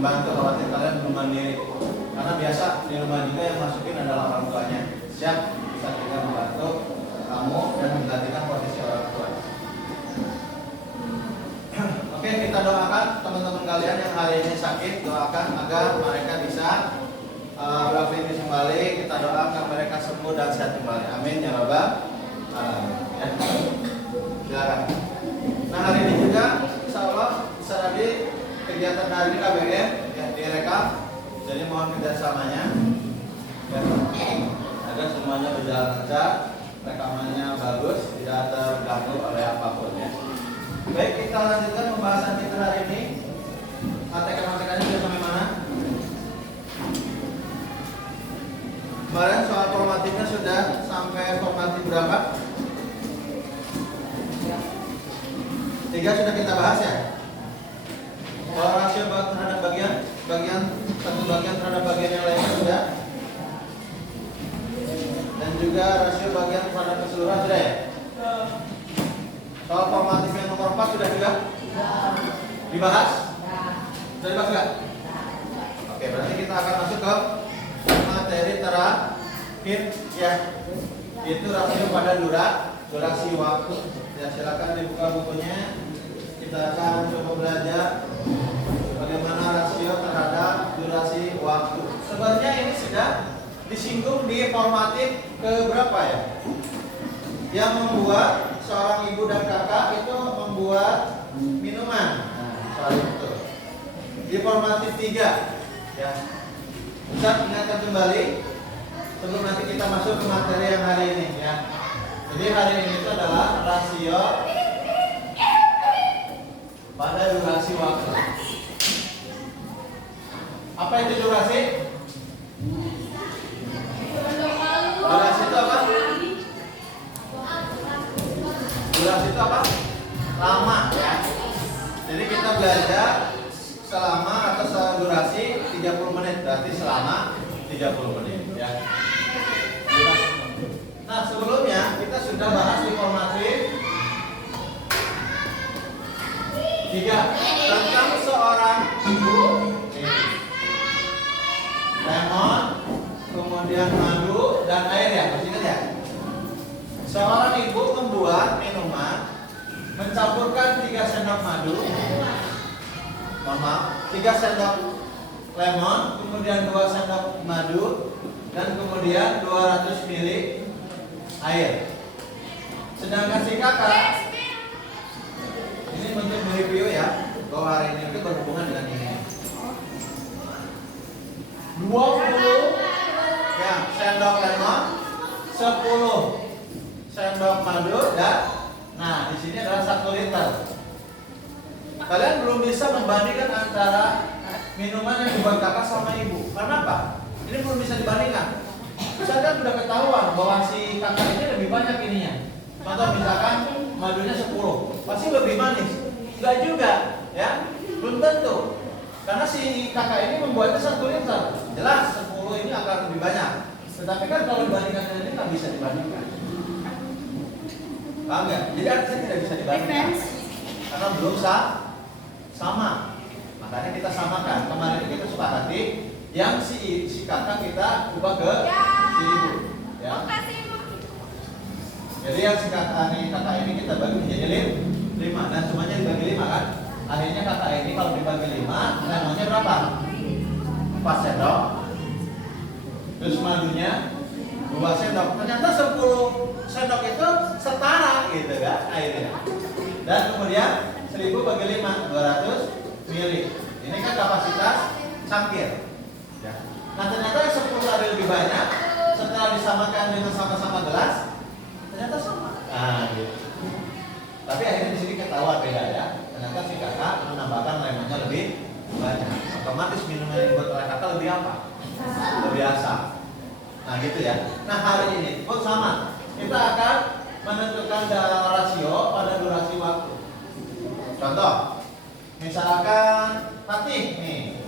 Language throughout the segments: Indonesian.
Membantu khawatir kalian belum mandiri. Karena biasa di rumah juga yang masukin adalah orang tuanya. Siap, bisa juga membantu kamu dan menggantikan posisi orang tua. Oke, kita doakan teman-teman kalian yang hari ini sakit, doakan agar mereka bisa beraktivitas kembali. Kita doakan mereka sembuh dan sehat kembali. Amin ya rabbal alamin. Ya. Silakan. Nah, hari ini juga insya Allah bisa tadi kegiatan hari ini KBM ya direkam. Jadi mohon kerjasamanya ya, agar semuanya berjalan lancar, rekamannya bagus, tidak terganggu oleh apapun ya. Baik, kita lanjutkan pembahasan kita hari ini. Matematikanya sudah sampai mana? Kemarin soal formatifnya sudah sampai formatif berapa? 3 sudah kita bahas ya. Kalau rasio terhadap bagian satu bagian terhadap bagian yang lainnya sudah. Dan juga rasio bagian terhadap keseluruhan sudah ya. Soal formatif yang nomor 4 sudah juga dibahas? Sudah dibahas nggak? Oke, berarti kita akan masuk ke materi terakhir ya, itu rasio pada durasi waktu. Ya, silakan dibuka bukunya. Kita akan coba belajar bagaimana rasio terhadap durasi waktu. Sebenarnya ini sudah disinggung di formatif ke berapa ya? Yang membuat seorang ibu dan kakak itu membuat minuman. Nah, soal itu. Di formatif 3 ya. Bisa ingatkan kembali sebelum nanti kita masuk ke materi yang hari ini ya. Jadi hari ini itu adalah rasio pada durasi waktu. Apa itu durasi? Durasi itu apa? Durasi itu apa? Lama ya. Jadi kita belajar selama atau durasi 30 menit, berarti selama 30 menit ya. Nah, sebelumnya kita sudah bahas di formatif 3 tentang seorang ibu, lemon, kemudian madu dan air ya, masih ingat ya? Seorang ibu membuat minuman, mencampurkan 3 sendok madu, 3 sendok lemon, kemudian 2 sendok madu, dan kemudian 200 ml air. Sedangkan si kakak ini untuk mereview ya, bahwa hari ini itu berhubungan dengan ini. 20 ya, sendok lemon, 10 sendok madu, dan nah di sini adalah 1 liter. Kalian belum bisa membandingkan antara minuman yang dibuat kakak sama ibu. Karena apa? Ini belum bisa dibandingkan. Misalkan sudah ketahuan bahwa si kakak ini lebih banyak ininya. Contoh misalkan madunya 10, pasti lebih manis. Enggak juga, ya. Belum tentu. Karena si kakak ini membuatnya 1 liter. Jelas 10 ini akan lebih banyak. Tetapi kan kalau dibandingkan dengan ini nggak bisa dibandingkan. Paham nggak? Jadi artinya tidak bisa dibandingkan. Karena belum sama. Makanya kita samakan. Kemarin kita sepakati yang si kakak kita ubah ke si ibu ya. Jadi yang si kakak ini kita bagi menjadi 5 dan semuanya dibagi 5 kan. Akhirnya kakak ini kalau dibagi 5, lemonnya berapa? 4 sendok. Terus madunya 2 sendok. Ternyata 10 sendok itu setara gitu kan airnya. Dan kemudian 1000 bagi 5, 200 ml. Ini kan kapasitas cangkir. Ya. Nah ternyata yang 10 tadi lebih banyak. Setelah disamakan dengan sama-sama gelas, ternyata sama. Nah, gitu. Tapi akhirnya di sini ketahuan beda ya. Ternyata si kakak menambahkan lemonnya lebih banyak. Otomatis minuman yang dibuat oleh kakak lebih apa? Lebih asam. Nah gitu ya. Nah hari ini pun sama. Kita akan menentukan rasio pada durasi waktu. Contoh, misalkan Fatih nih,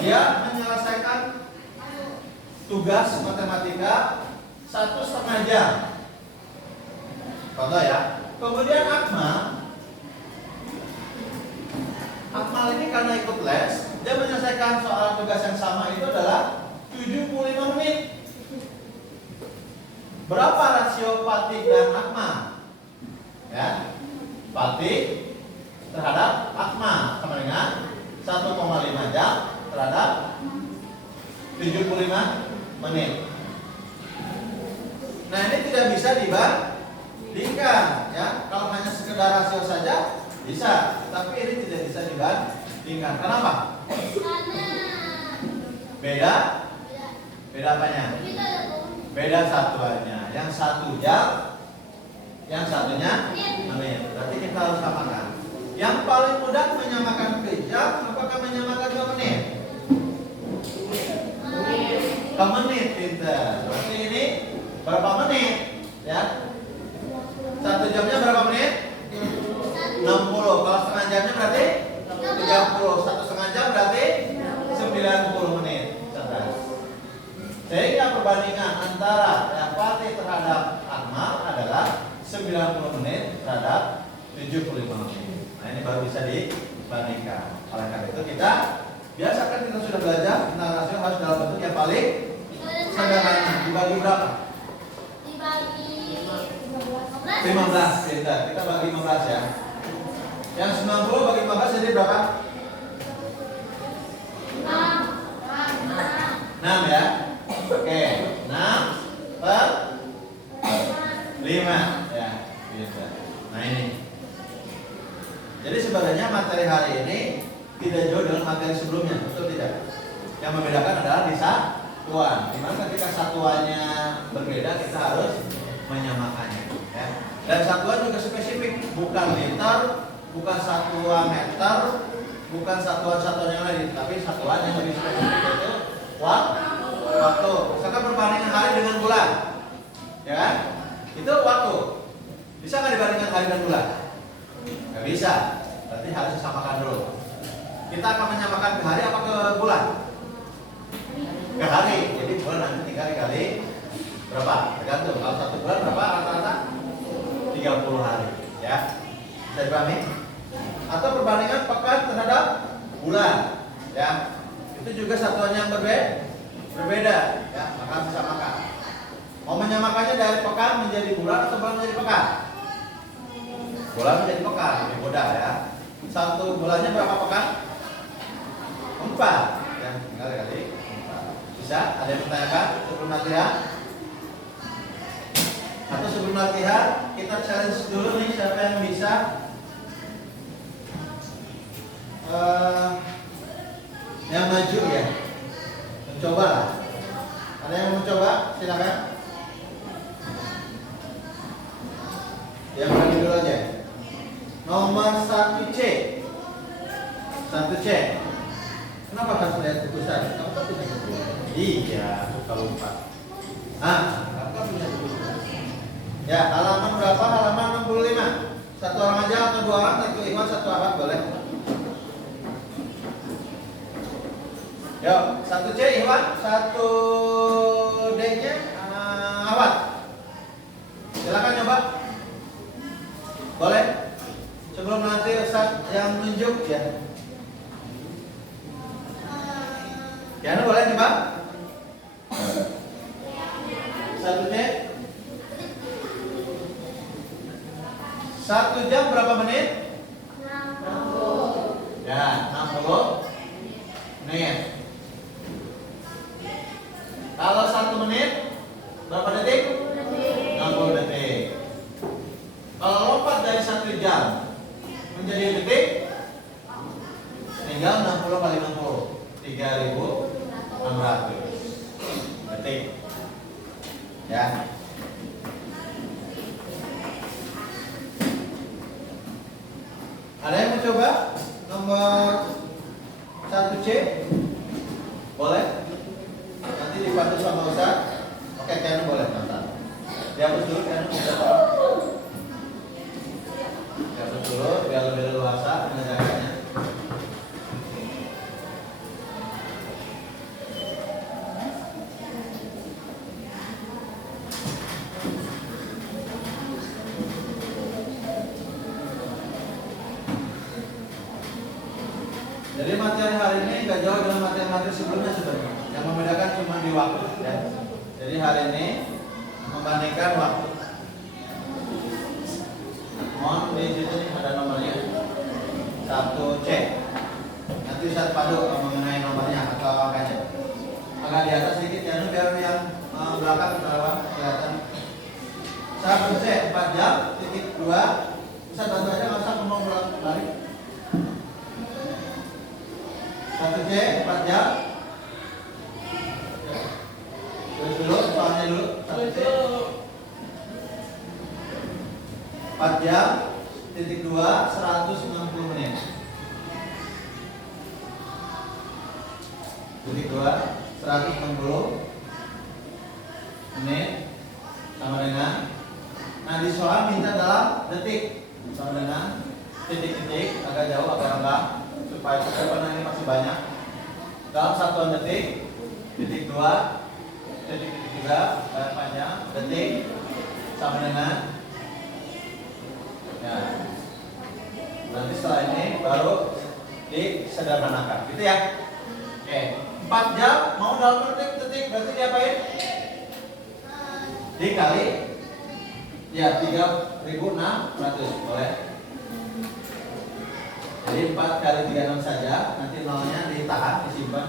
dia menyelesaikan tugas matematika 1,5 jam. Contoh ya. Kemudian Akmal ini karena ikut les, dia menyelesaikan soal tugas yang sama itu adalah 75 menit. Berapa rasio Fatih dan Akmal? Ya, Fatih terhadap Akmal sama dengan 1,5 jam terhadap 75 menit. Nah, ini tidak bisa dibandingkan ya. Kalau hanya sekedar rasio saja bisa, tapi ini tidak bisa dibandingkan. Kenapa? Beda? Beda apanya? Beda satuannya. Yang 1 jam, yang satunya menit. Berarti kita harus samakan. Yang paling mudah menyamakan ke jam, apakah menyamakan ke menit? Ke menit, pintar. Berarti ini berapa menit? Ya. 1 jamnya berapa menit? 60. Kalau setengah jamnya berarti 30. 1,5 jam berarti 90 menit. Sehingga perbandingan antara yang Fatih terhadap Akmal adalah 90 menit terhadap 75 menit. Nah, ini baru bisa dibandingkan. Oleh karena itu kita biasakan, kita sudah belajar tentang rasio harus dalam bentuk yang paling sederhana. Dibagi berapa? Dibagi 15. Kita bagi 15 ya. Yang 90 bagi 15 jadi berapa? 6 ya. Oke, 6 per 5 ya, gitu. Nah, ini. Jadi sebenarnya materi hari ini tidak jauh dengan materi sebelumnya, betul tidak? Yang membedakan adalah di satuan. Dimana ketika satuannya berbeda, kita harus menyamakannya. Ya. Dan satuan juga spesifik, bukan liter, bukan satuan meter, bukan satuan-satuan yang lain, tapi satuan yang lebih spesifik yaitu waktu. Misalkan perbandingan hari dengan bulan, ya kan? Itu waktu. Bisa nggak dibandingkan hari dan bulan? Nggak bisa. Berarti harus disamakan dulu. Kita akan menyamakan ke hari apa ke bulan? Ke hari. Jadi bulan nanti 3 kali berapa? Tergantung. Kalau 1 bulan berapa rata-rata? 30 hari. Ya. Bisa dipahami? Atau perbandingan pekan terhadap bulan. Ya. Itu juga satuannya yang berbeda, ya, maka bisa makan. Mau menyamakannya dari pekan menjadi bulan atau bulan menjadi pekan? Bulan menjadi pekan, lebih mudah ya. 1 bulannya berapa pekan? 4. Ya, tinggal kali 4. Bisa? Ada yang bertanyakan sebelum latihan? Atau sebelum latihan kita challenge dulu nih, siapa yang bisa yang maju ya. Coba lah. Ada yang mau coba? Silakan. Yang berani dulu aja. Nomor 1C. 1C. Kenapa harus lihat tulisan? Kamu kan punya buku. Iya, suka lupa. Kamu kan punya buku. Ya, halaman berapa? Halaman 65. 1 orang aja atau 2 orang? 1 Ikhwan, 1 Ahmad boleh. Yuk, 1C Ikhwan, 1D-nya Ahmad. Silakan coba. Boleh? Sebelum nanti Ustaz yang menunjuk ya. Yana boleh coba? 1C. 1 jam berapa menit? 60. Ya, 60 menit. Kalau 1 menit berapa detik? 60 detik. Kalau lompat dari 1 jam menjadi detik, tinggal 60 kali 60, 3.600 detik. Ya. Ada yang mau coba? Nomor 1C? Boleh? Nanti dibantu sama Ustaz. Oke, Kianu boleh nonton. Dihapus dulu, Kianu bisa tolong. Dihapus dulu biar lebih leluasa mengerjakannya. Jadi materi hari ini nggak jauh dengan materi-materi sebelumnya sebenarnya. Yang membedakan cuma di waktu. Ya. Jadi hari ini membandingkan waktu. Mohon di situ nih ada nomornya. 1C. Nanti saya padu mengenai nomornya atau angkanya. Agak di atas sedikit ya, biar yang belakang kelihatan. 1C 4 jam, titik 2. Bisa bantu aja, nggak usah ngomong balik. 1C 4 jam. Terus dulu, soalnya dulu 1C 4 jam, titik 2, 160 menit. Titik 2, 160 menit sama dengan. Nah di soal minta dalam detik sama dengan titik-titik, agak jauh agak rendah supaya karena ini masih banyak. Dalam satuan detik, titik 2, titik 3, garis panjang, detik sama dengan. Ya. Nanti setelah ini baru disederhanakan, gitu ya. Oke, 4 jam mau dalam detik berarti diapain? Dikali ya 3.600 boleh. Jadi 4 kali 36 saja, nanti nolnya ditahan, disimpan.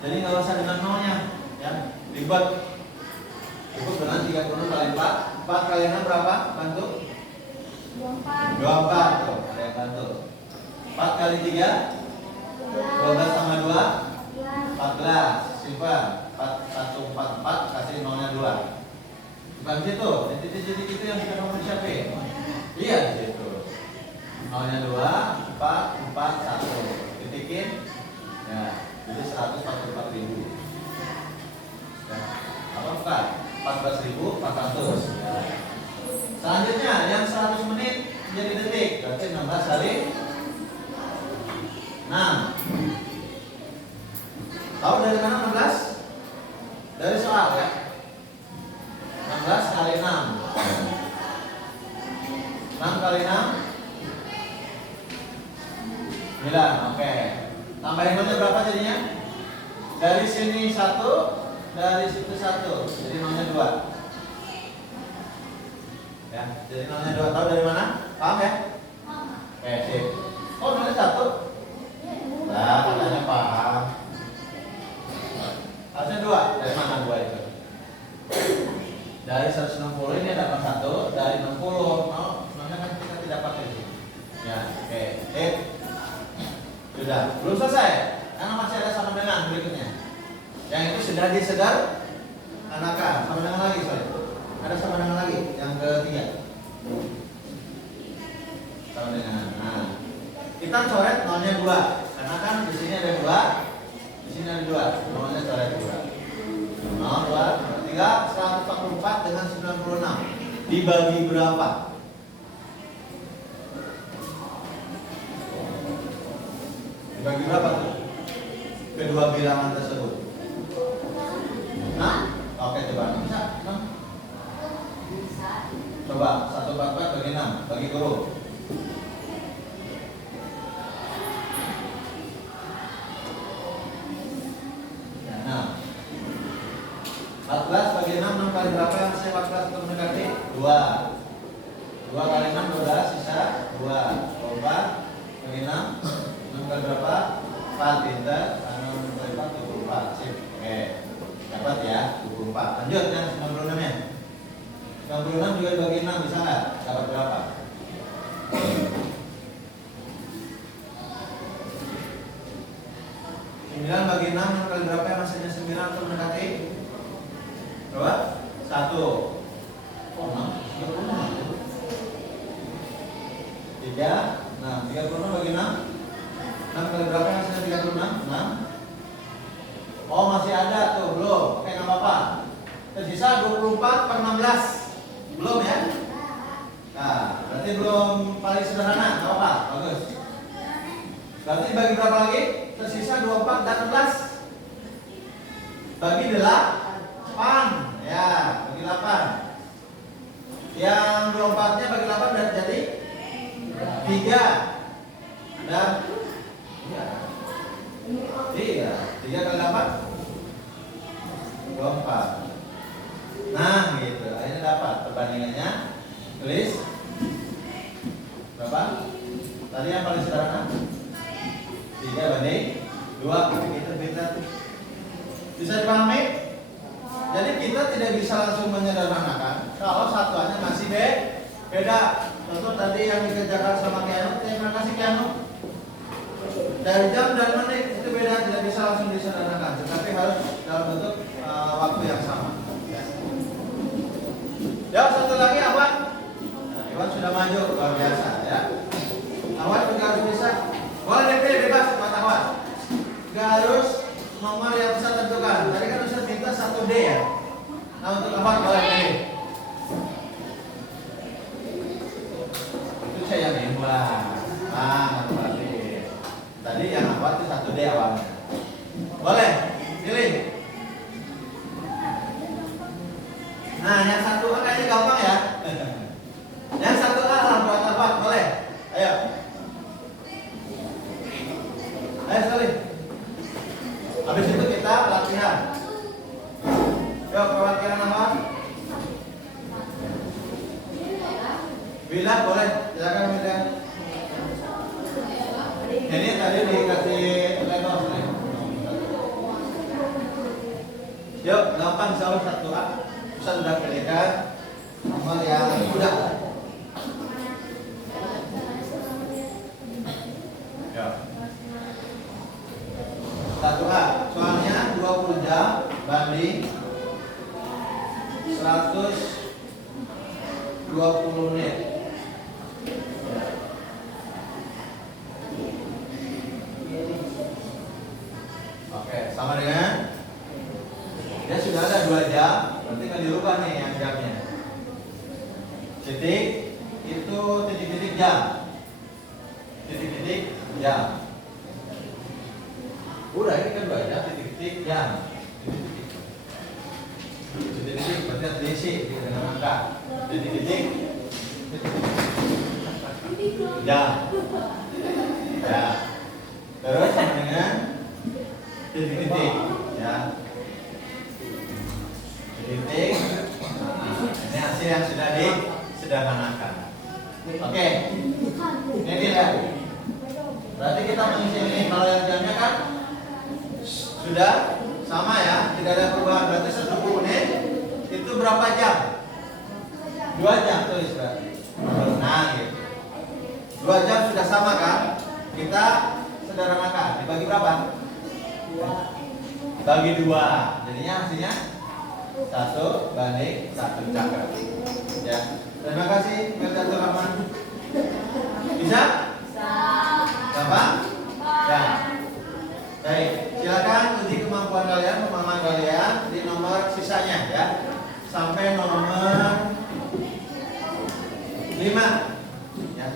Jadi nggak usah dengan nolnya, ya ribet. Cukup dengan 36 kali 4. 4 kali 6 berapa? Bantu? 24 tuh, ada yang bantu. 4 kali 3 12 sama 2 14. Simpan 4144 kasih nolnya 2. Bukan di situ, titik-titik itu yang kita nomor siapa? Iya di situ. Nolnya 2 4 4 1. Titikin. Ya, jadi 144.000. Ya. Apa bukan? 14.400. Ya. Selanjutnya yang 100 menit jadi detik, berarti 16 kali 6. Tahu dari mana 16? Dari soal ya. 16 kali 6. 6 kali 6 9. Oke. Tambahin nolnya berapa jadinya? Dari sini 1, dari situ 1. Jadi nolnya 2. Ya, jadi nolnya 2. Tahu dari mana? Paham ya? Oke, sip. Oh, nolnya 1. Nah, katanya paham. Harusnya 2. Dari mana 2 itu? Dari 160 ini dapat 1, dari 60. Nolnya kan kita tidak pakai di sini. Ya, oke. Sudah, belum selesai. Karena masih ada sama dengan berikutnya. Yang itu sudah disederhanakan. Sama dengan lagi, sorry. Ada sama dengan lagi yang ketiga. Sama dengan. Nah, kita coret nolnya 2. Karena kan di sini ada 2, di sini ada 2. Nolnya coret 2. 0 2 3 144 dengan 96 dibagi berapa? Dibagi berapa tuh? Kedua bilangan tersebut. Nah, oke coba bisa. Coba 144 bagi 6 bagi guru. Nah, 14 bagi 6, 6 kali berapa yang saya 14 untuk mendekati? 2. 2 kali 6 12 sisa 2. 24 bagi 6, 6 kali berapa? 4. Pintar. 6 kali 4 24. Sip. Oke. Dapat ya 24. Lanjut yang 96 nya. 96 juga dibagi 6 bisa nggak? Dapat berapa? 9 bagi 6, 6 kali berapa yang hasilnya 9 untuk mendekati? Berapa? 1. Oh, 6. 3. Nah, 36 bagi 6. 6 kali berapa yang hasilnya 36? 6. Oh, masih ada tuh, belum. Oke, nggak apa-apa. Tersisa 24 per 16. Belum ya? Nah, berarti belum paling sederhana, nggak apa-apa. Bagus. Berarti dibagi berapa lagi? Tersisa 24 dan 16. Bagi 8. Ya, bagi 8. Yang 24-nya bagi 8 dan jadi 3. Dan ya, Iya, 3 kali 8 24. Nah, gitu. Akhirnya dapat perbandingannya. Tulis berapa? Tadi yang paling sederhana 3/2. Pinter. Bisa dipahami? Jadi kita tidak bisa langsung menyederhanakan kalau satuannya masih beda. Contoh tadi yang dikerjakan sama Keanu, terima kasih Keanu. Dari jam dan menit itu beda, tidak bisa langsung disederhanakan, tetapi harus dalam bentuk waktu yang sama. Ya, satu lagi Awan. Nah, Iwan sudah maju luar biasa ya. Awan juga harus bisa. Boleh DP bebas pengetahuan. Gak harus nomor yang bisa tentukan. Tadi kan Ustaz minta 1D ya. Nah, untuk Awan boleh D. Itu saya yang bimbang. Nah, berarti tadi yang awal itu 1D awalnya. Boleh? Pilih. Nah, yang 1A kayaknya gampang ya. Yang 1A buat apa? Boleh? Ayo. Ayo sekali. Habis itu kita latihan. Yuk, perwakilan apa? Bilang boleh, silakan bilang. Ini tadi dikasih lebar nih. Yuk, gampang jauh 1A. Ustaz sudah pilihkan nomor yang mudah. Ya. 1A, soalnya 20 jam banding 120 menit. Oke, sama dengan dia sudah ada 2 jam, berarti kan dirubah nih yang jamnya. Titik itu titik-titik jam. Titik-titik jam. Udah ini kan 2 jam, titik-titik jam. Titik-titik berarti harus diisi dengan angka. Titik-titik jam. Ya. Terus sama dengan titik-titik ya. Titik. Ini hasil yang sudah disederhanakan. Oke. Ini dia. Berarti kita mengisi ini. Kalau yang jamnya kan sudah sama ya, tidak ada perubahan. Berarti 10 menit itu berapa jam? 2 jam tulis berarti. Nah, gitu. 2 jam sudah sama kan? Kita sederhanakan. Dibagi berapa? Bagi 2. Jadinya hasilnya 1/1 cakra. Ya. Terima kasih Bapak Rahman. Bisa? Gampang? Ya. Baik, silakan uji kemampuan kalian, pemahaman kalian di nomor sisanya ya. Sampai nomor 5. Ya.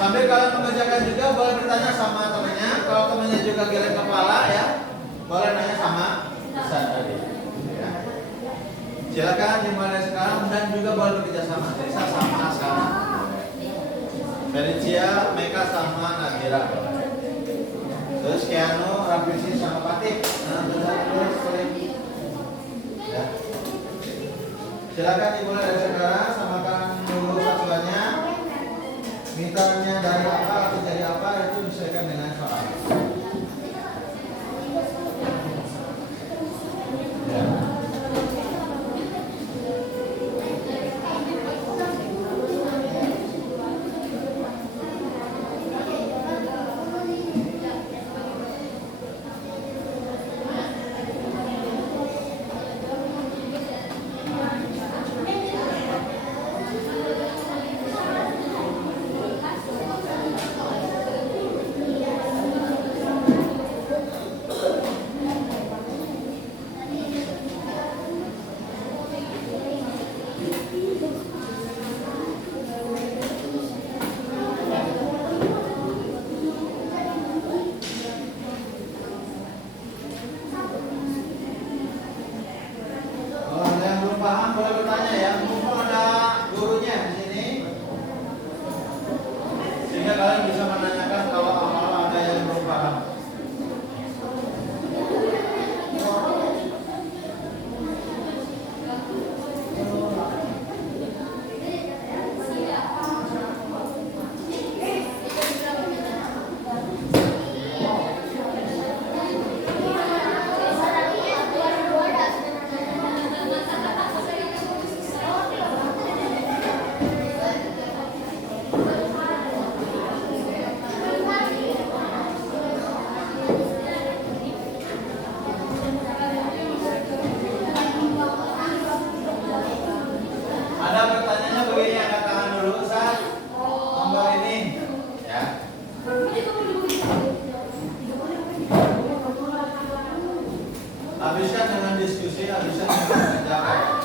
Sambil kalian mengerjakan juga boleh bertanya sama temannya. Kalau temannya juga geleng kepala ya, boleh nanya sama Ustaz tadi. Ya. Silakan dimulai sekarang dan juga boleh bekerja sama. Saya sama sekarang. Felicia, Meka sama Nadira. Terus Keanu, Rafisi sama Fatih. Nah, terus ya. Silakan dimulai dari sekarang, samakan dulu satuannya. Mintanya dari apa atau jadi apa itu disesuaikan dengan soal. Ya. bisa mengerjakan.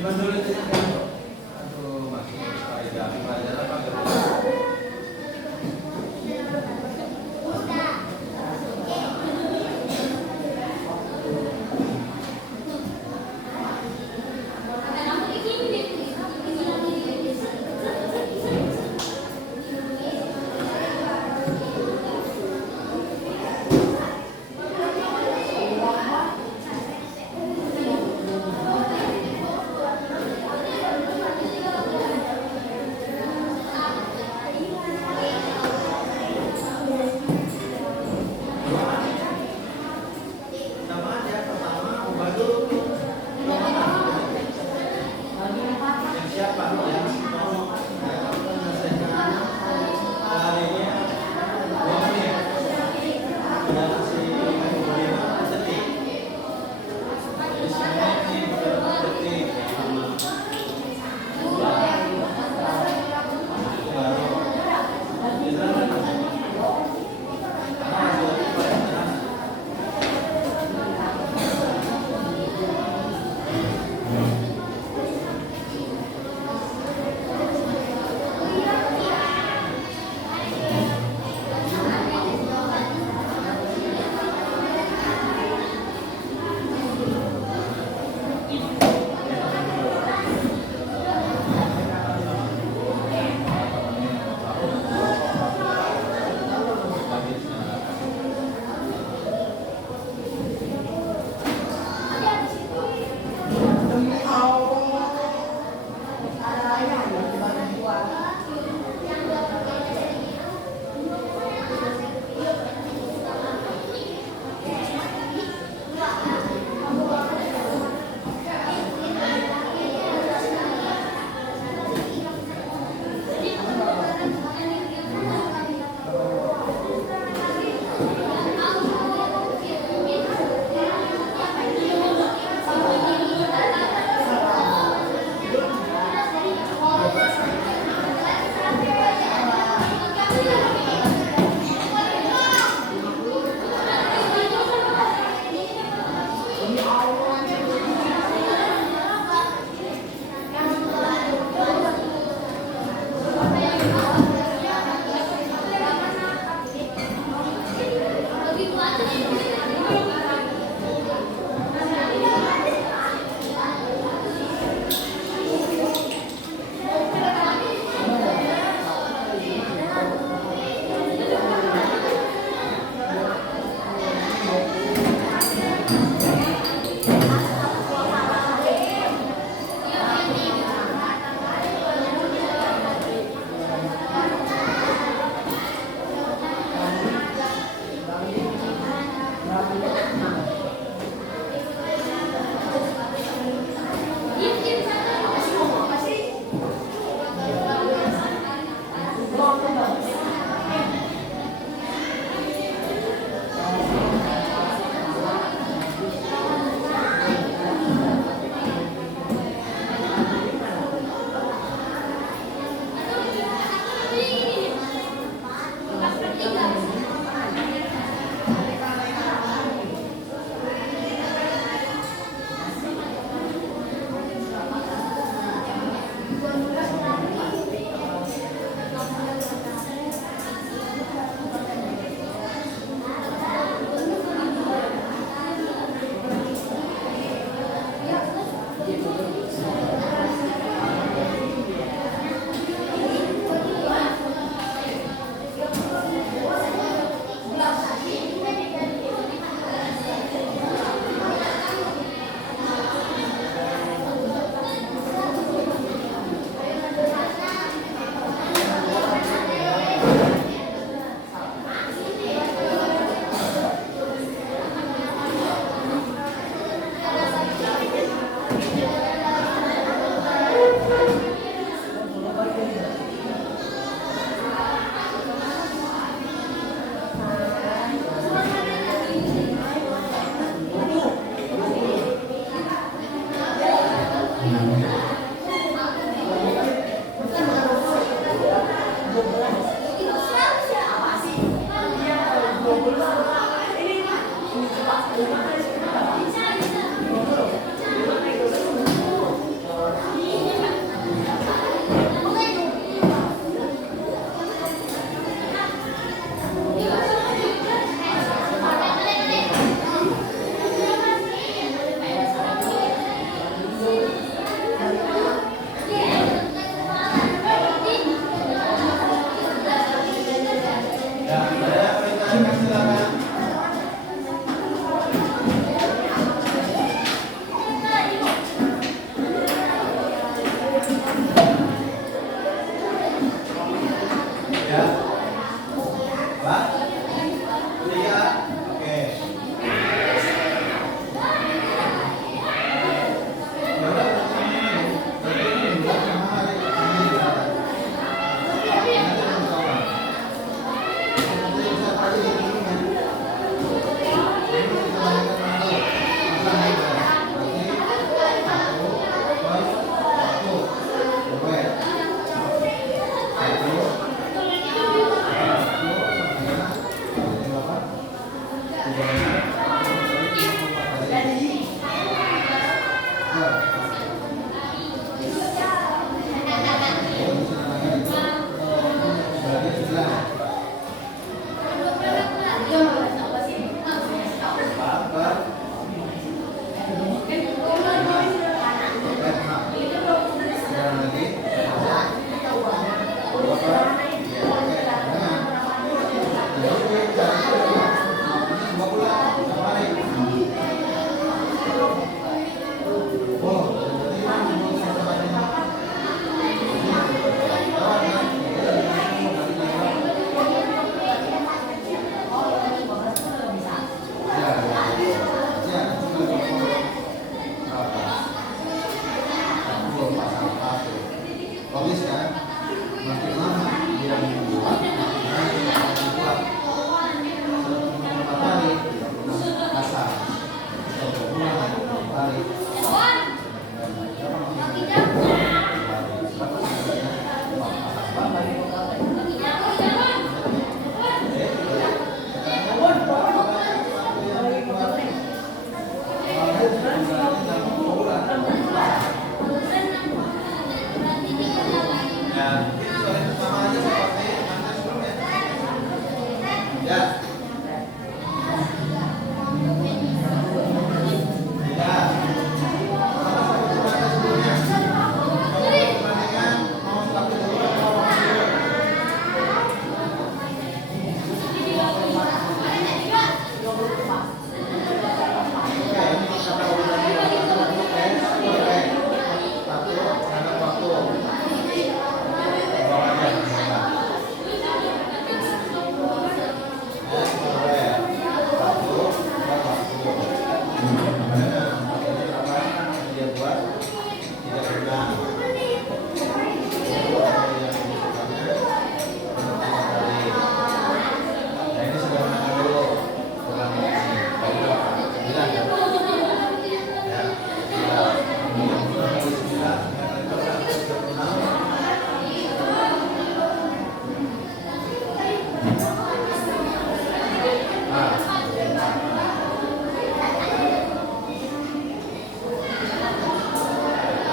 Simpan dulu itu ya. Aduh, masih pelajaran apa gitu. Sama aja, pertama ubah dulu. Yang siapa? Yang mau menyelesaikan harinya 2 menit. Dan si 5 detik. Di sini ini 2 detik.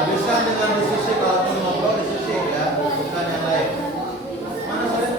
Habiskan dengan diskusi, kalaupun ngobrol diskusi ya, bukan yang lain. Mana saya?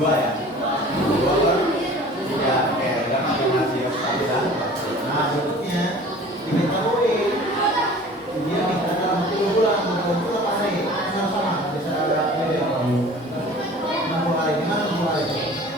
Dua ya? Dua kan? Ya, kayak gak pakai nasi ya, bisa. Nah, bentuknya diketahui dia minta dalam 10 bulan, 20 apa nih? Sama-sama, bisa ada beda. 60 hari, gimana 60 hari?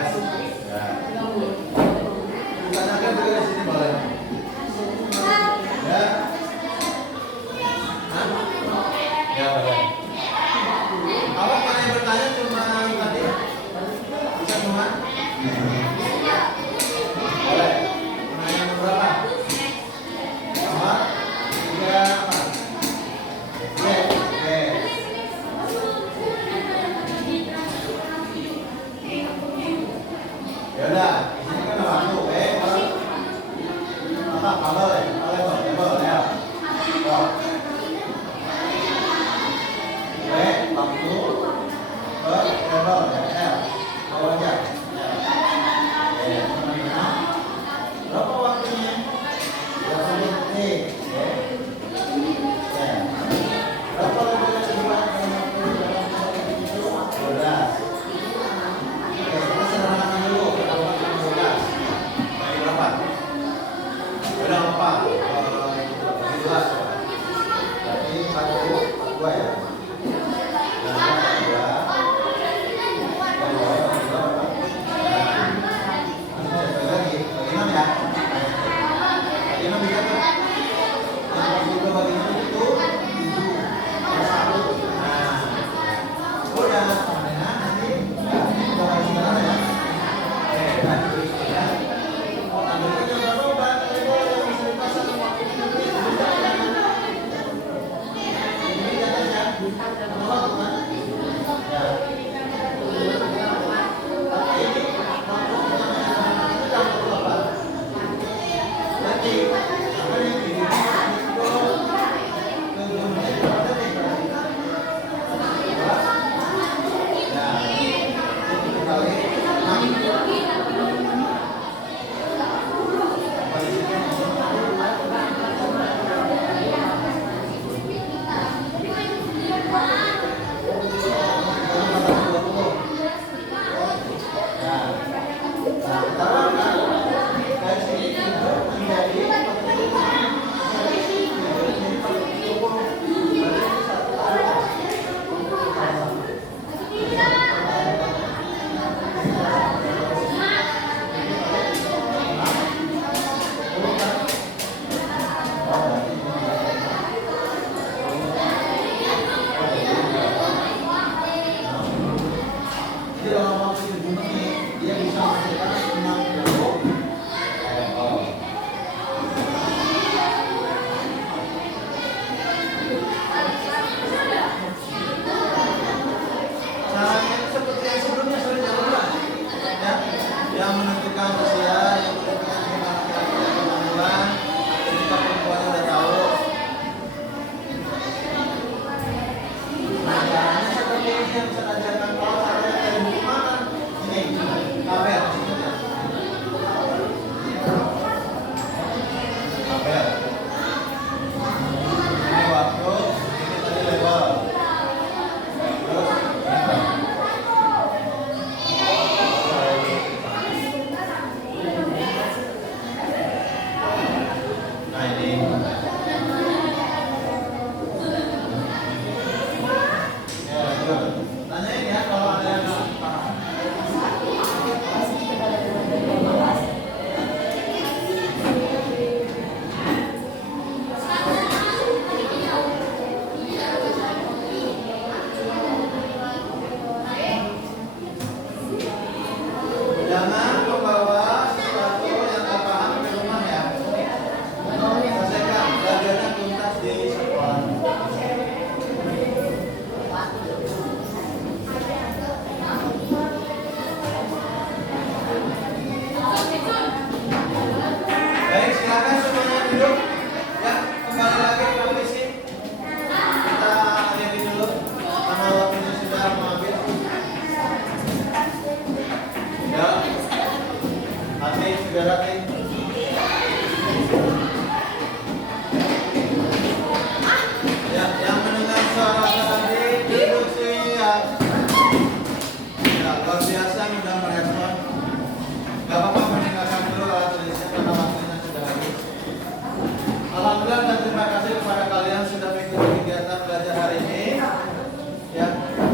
Yes. Ya. Ditanyakan juga di sini boleh. Ya. Hah? Ya boleh. Awak mana yang bertanya cuma tadi? Bisa semua? Boleh. Menanya nomor berapa? Nomor 3 apa? Yes. Yes. Ya udah, di sini kan ada waktu. Kalau ya. Kok. Waktu. Level ya. Bawa aja. Ya. Berapa waktunya? 20 detik. Ya. Berapa levelnya kedua? 12. Kita sederhanakan dulu. Kita buat 12. Bagi berapa? Udah apa? 12. Berarti 42 ya.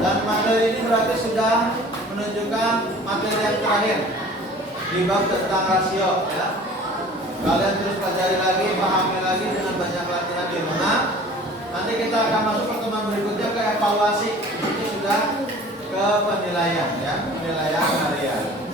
Dan materi ini berarti sudah menunjukkan materi yang terakhir di bab tentang rasio ya. Kalian terus pelajari lagi, pahami lagi dengan banyak latihan di rumah. Nanti kita akan masuk pertemuan berikutnya ke evaluasi. Ini sudah ke penilaian ya, penilaian harian.